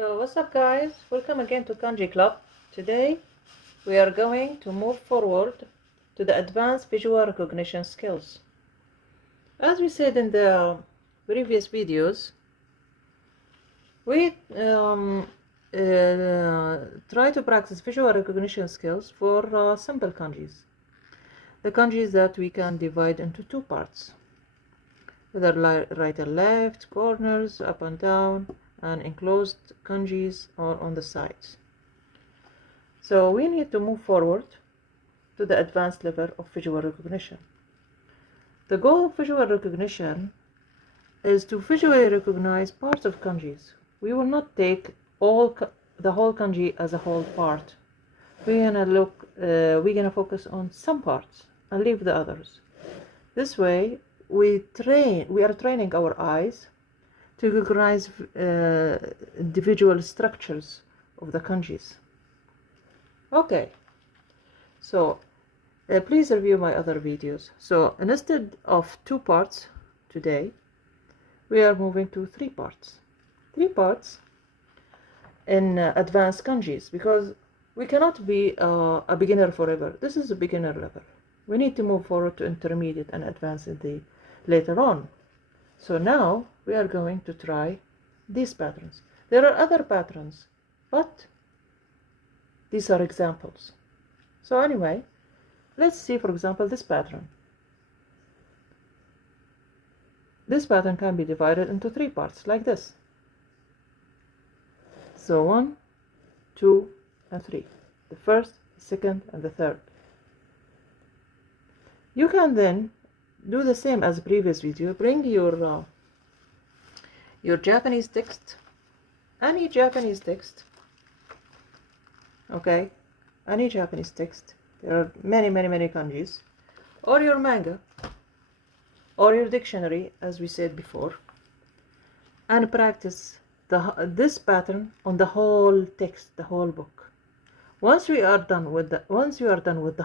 So what's up guys, welcome again to Kanji Club. Today we are going to move forward to the advanced visual recognition skills. As we said in the previous videos, we try to practice visual recognition skills for simple kanjis. The kanjis that we can divide into two parts, whether right and left, corners, up and down, and enclosed kanjis or on the sides. So we need to move forward to the advanced level of visual recognition. The goal of visual recognition is to visually recognize parts of kanjis. We will not take the whole kanji as a whole part. We're gonna focus on some parts and leave the others. This way we are training our eyes to recognize individual structures of the kanjis. Okay, so please review my other videos. So instead of 2 parts today, we are moving to 3 parts. 3 parts in advanced kanjis, because we cannot be a beginner forever. This is a beginner level. We need to move forward to intermediate and advanced later on. So now we are going to try these patterns. There are other patterns, but these are examples. So anyway, let's see, for example, this pattern. This pattern can be divided into 3 parts, like this. So 1, 2, and 3. The first, the second, and the third. You can then do the same as the previous video. Bring your Japanese text, any Japanese text, okay, any Japanese text. There are many kanjis, or your manga, or your dictionary, as we said before, and practice this pattern on the whole text, the whole book. Once you are done with the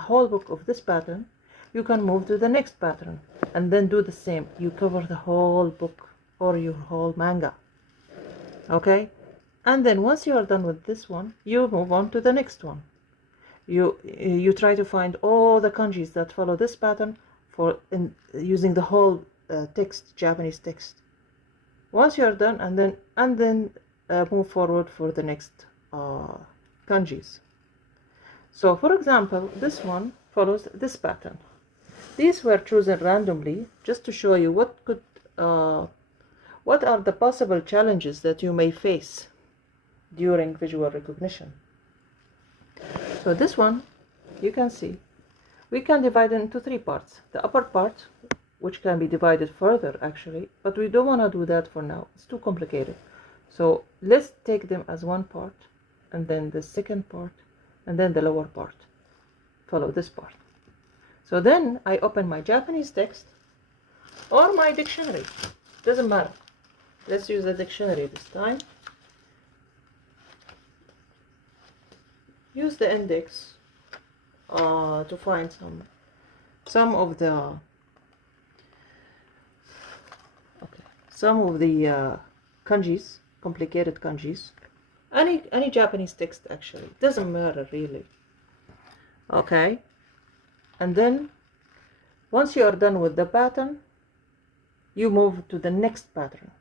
whole book of this pattern, you can move to the next pattern and then do the same. You cover the whole book or your whole manga. Okay? And then once you are done with this one, you move on to the next one. You try to find all the kanjis that follow this pattern using the whole text, Japanese text. Once you are done, and then move forward for the next kanjis. So for example, this one follows this pattern. These were chosen randomly just to show you what are the possible challenges that you may face during visual recognition. So this one, you can see, we can divide it into 3 parts. The upper part, which can be divided further actually, but we don't want to do that for now. It's too complicated. So let's take them as one part, and then the second part, and then the lower part. Follow this part. So then I open my Japanese text or my dictionary. Doesn't matter. Let's use the dictionary this time. Use the index to find some of the kanjis, complicated kanjis. Any Japanese text actually. Doesn't matter really. Okay. And then once you are done with the pattern, you move to the next pattern.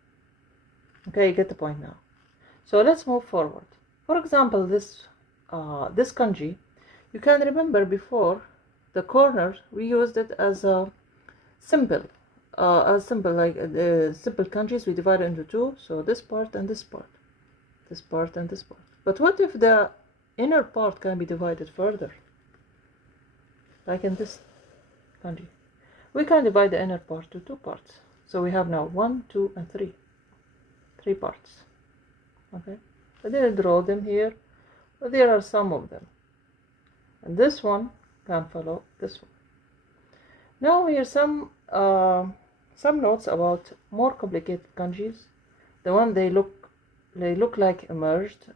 Okay, you get the point now. So let's move forward. For example, this kanji, you can remember before the corner we used it as a simple like simple kanjis. We divide it into 2. So this part and this part, this part and this part. But what if the inner part can be divided further? Like in this kanji, we can divide the inner part to 2 parts. So we have now 1, 2, and 3. 3 parts. Okay, I didn't draw them here, but there are some of them. And this one can follow this one. Now here's some notes about more complicated kanjis. The one they look like merged,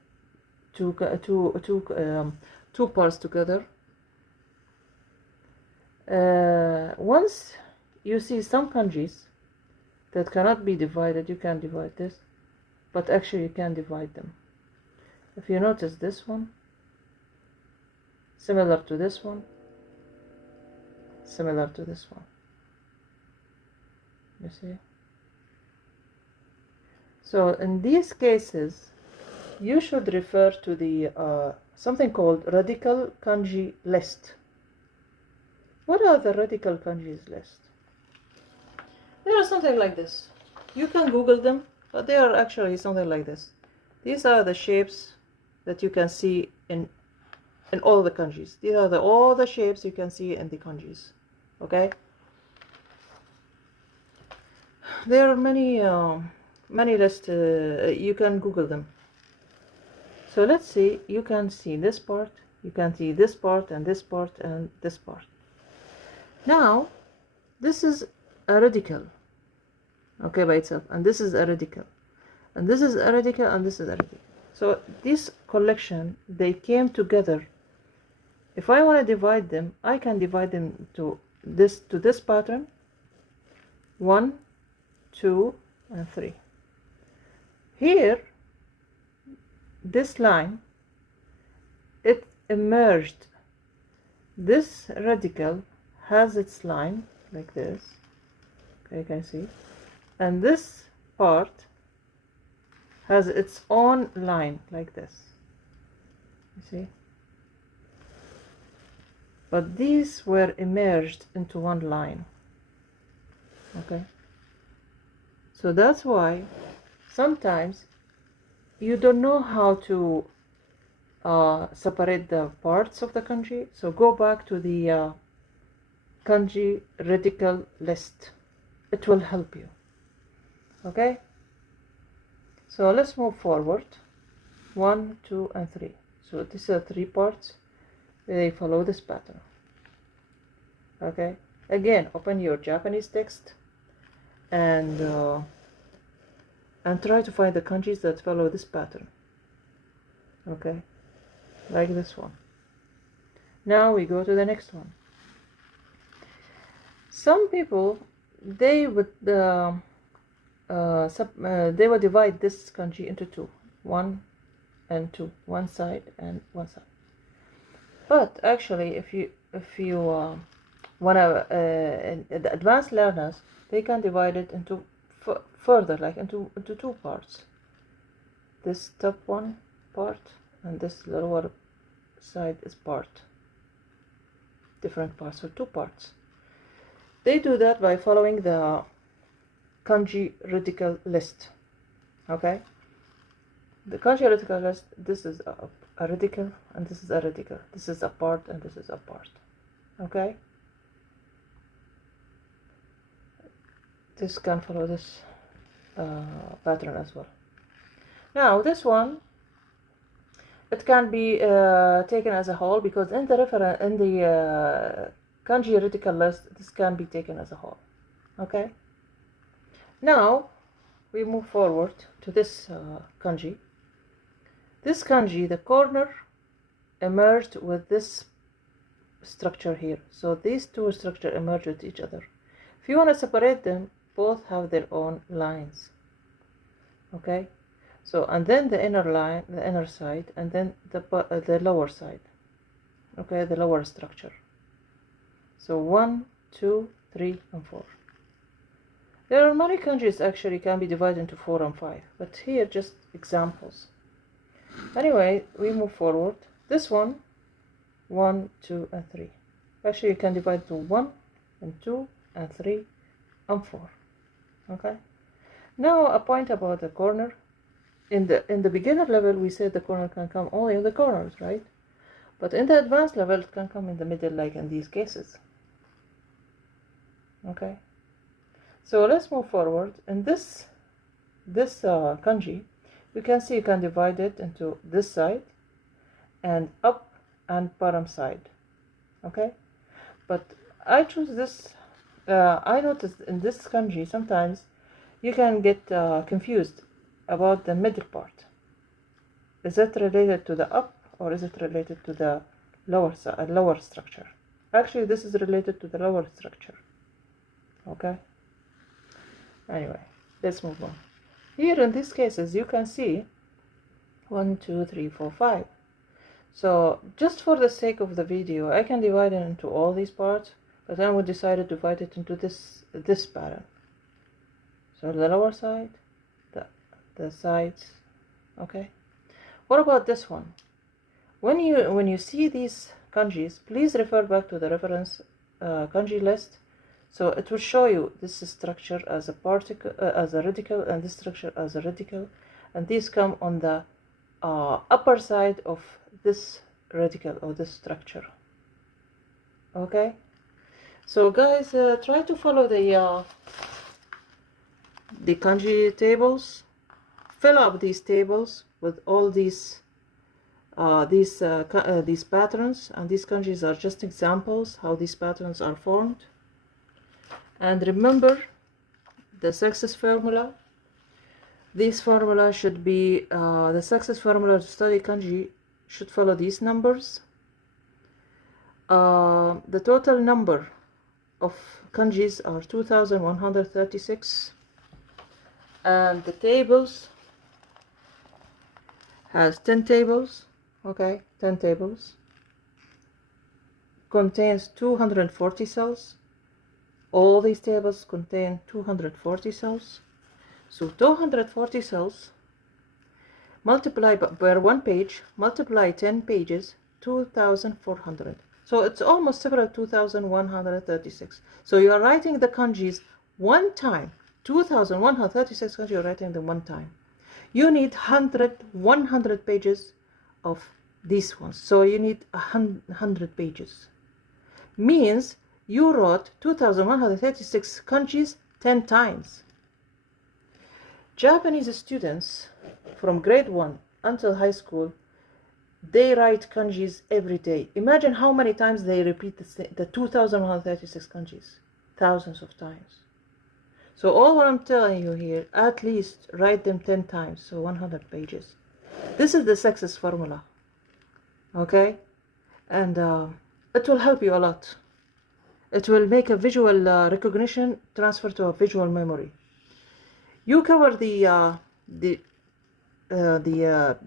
two parts together. Once you see some kanjis that cannot be divided, you can divide this, but actually you can divide them. If you notice this one, similar to this one, similar to this one. You see? So in these cases, you should refer to the something called radical kanji list. What are the radical kanjis list? They are something like this. You can Google them, but they are actually something like this. These are the shapes that you can see in all the kanjis. These are all the shapes you can see in the kanjis. Okay? There are many lists. You can Google them. So let's see. You can see this part. You can see this part and this part and this part. Now, this is a radical. Okay, by itself, and this is a radical, and this is a radical, and this is a radical. So this collection, they came together. If I want to divide them, I can divide them to this pattern. 1, 2, and 3. Here, this line, it emerged. This radical has its line like this. Okay, you can see. And this part has its own line like this. You see? But these were emerged into one line. Okay? So that's why sometimes you don't know how to separate the parts of the kanji. So go back to the kanji radical list. It will help you. Okay, so let's move forward. 1, 2, and 3. So these are 3 parts. They follow this pattern. Okay, again, open your Japanese text and try to find the kanjis that follow this pattern. Okay, like this one. Now we go to the next one. Some people, they would divide this kanji into 2, 1 and 2, one side and one side. But actually, if you want to, the advanced learners, they can divide it into further, like into 2 parts. This top one part and this lower side is part. Different parts, so 2 parts. They do that by following the kanji radical list. Okay, the kanji radical list, this is a radical and this is a radical, this is a part and this is a part. Okay, this can follow this pattern as well. Now this one, it can be taken as a whole, because in the kanji radical list, this can be taken as a whole. Okay, now we move forward to this kanji. This kanji, the corner emerged with this structure here. So these 2 structures emerge with each other. If you want to separate them, both have their own lines. Okay, so and then the inner line, the inner side, and then the lower side. Okay, the lower structure. So 1, 2, 3, and 4. There are many kanjis actually can be divided into 4 and 5, but here just examples. Anyway, we move forward. This one, 1, 2, and 3. Actually, you can divide to 1 and 2 and 3 and 4. Okay. Now a point about the corner. In the beginner level, we said the corner can come only in the corners, right? But in the advanced level, it can come in the middle, like in these cases. Okay. So let's move forward. In this kanji, you can see you can divide it into this side and up and bottom side. Okay, but I choose this. I noticed in this kanji sometimes you can get confused about the middle part. Is it related to the up or is it related to the lower structure? Actually, this is related to the lower structure. Okay. Anyway, let's move on. Here in these cases, you can see 1, 2, 3, 4, 5. So just for the sake of the video, I can divide it into all these parts, but then we decided to divide it into this pattern. So the lower side, the sides. Okay. What about this one? When you see these kanjis, please refer back to the reference kanji list. So it will show you this structure as a particle, as a radical, and this structure as a radical, and these come on the upper side of this radical or this structure. Okay. So guys, try to follow the kanji tables. Fill up these tables with all these patterns, and these kanjis are just examples how these patterns are formed. And remember the success formula. This formula should be the success formula to study kanji should follow these numbers. The total number of kanjis are 2136, and the tables has 10 tables. Okay, 10 tables, contains 240 cells. All these tables contain 240 cells. So 240 cells multiply per one page, multiply 10 pages, 2400. So it's almost several 2136. So you are writing the kanjis one time. 2136 kanji, you're writing them one time. You need 100 pages of these ones. So you need 100 pages. Means you wrote 2136 kanjis 10 times. Japanese students from grade 1 until high school, they write kanjis every day. Imagine how many times they repeat the 2136 kanjis. Thousands of times. So all what I'm telling you here, at least write them 10 times, so 100 pages. This is the success formula. Okay? And it will help you a lot. It will make a visual recognition transfer to a visual memory. You cover the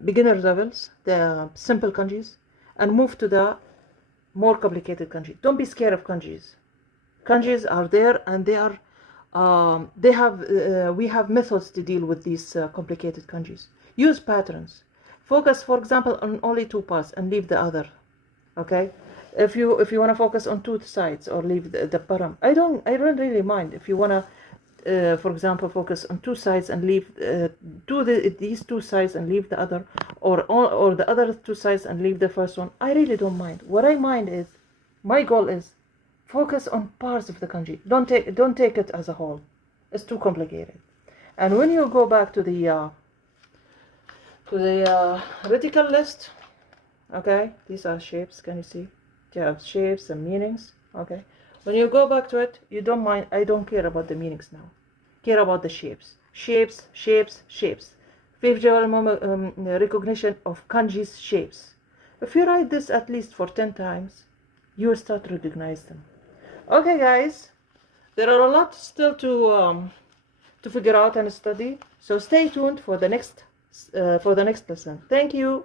beginner levels, the simple kanjis, and move to the more complicated kanji. Don't be scared of kanjis. Kanjis are there, and they are we have methods to deal with these complicated kanjis. Use patterns. Focus, for example, on only two parts and leave the other. Okay. If you want to focus on two sides or leave the param, I don't really mind. If you want to for example, focus on two sides and leave these two sides and leave the other, or the other two sides and leave the first one, I really don't mind. What I mind is, my goal is, focus on parts of the kanji. Don't take it as a whole. It's too complicated. And when you go back to the radical list, okay, these are shapes. Can you see? You have shapes and meanings. Okay. When you go back to it, you don't mind. I don't care about the meanings now. Care about the shapes. Shapes, shapes, shapes. Visual recognition of kanji's shapes. If you write this at least for 10 times, you will start to recognize them. Okay, guys. There are a lot still to figure out and study. So stay tuned for the next lesson. Thank you.